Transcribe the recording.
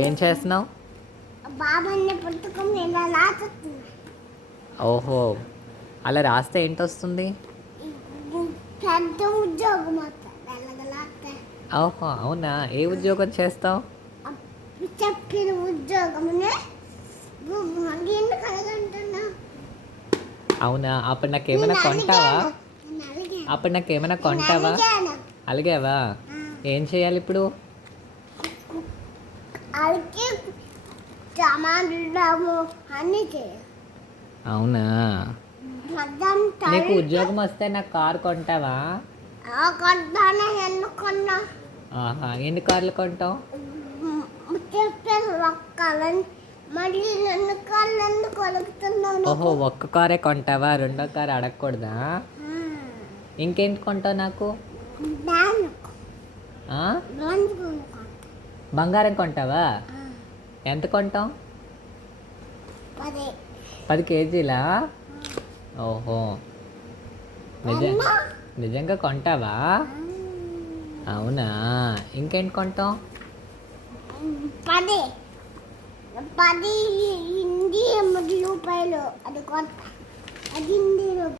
ఏం చేస్తున్నావు? బాబాని పుస్తకం ఇలా రాస్తున్నా. ఓహో, అలా రాస్తే ఏంటొస్తుంది? పెద్ద ఉద్యోగం వస్తుంది ఎలాగలాస్తే. ఓహో, అవునా? ఏ ఉద్యోగం చేస్తావు? చెప్పిన ఉద్యోగమునే ఎందుకు అడగంటున్నా? అవునా? అప్పుడు నాకేమైనా కొంటావా? అప్పుడు నాకేమైనా కొంటావా? అలిగావా? ఏం చేయాలి ఇప్పుడు? అలాగే సామాన్లు అన్నీ చేయాలి. అవునా? మధ్యాహ్నం నీకు ఉద్యోగం వస్తే నాకు కారు కొంటావా? కొట్టాను ఎన్నుకున్నా. ఆహా, ఎన్ని కార్లు కొంటావు? చెప్పాను ఒక్కలని మళ్ళీ రెండు కాళ్ళు ఎందుకు అడుగుతున్నాను? ఓహో, ఒక్క కారే కొంటావా? రెండో కారు అడగకూడదా? ఇంకేంటి కొంటావు నాకు? ఆ? బంగారం కొంటావా? ఎంత కొంటావు? 10 కేజీలా? ఓహో, నిజంగా కొంటావా? అవునా? ఇంకేంటి కొంటావు? 10 10 హిందీ రూపాయలు అది కొత్త అది హిందీ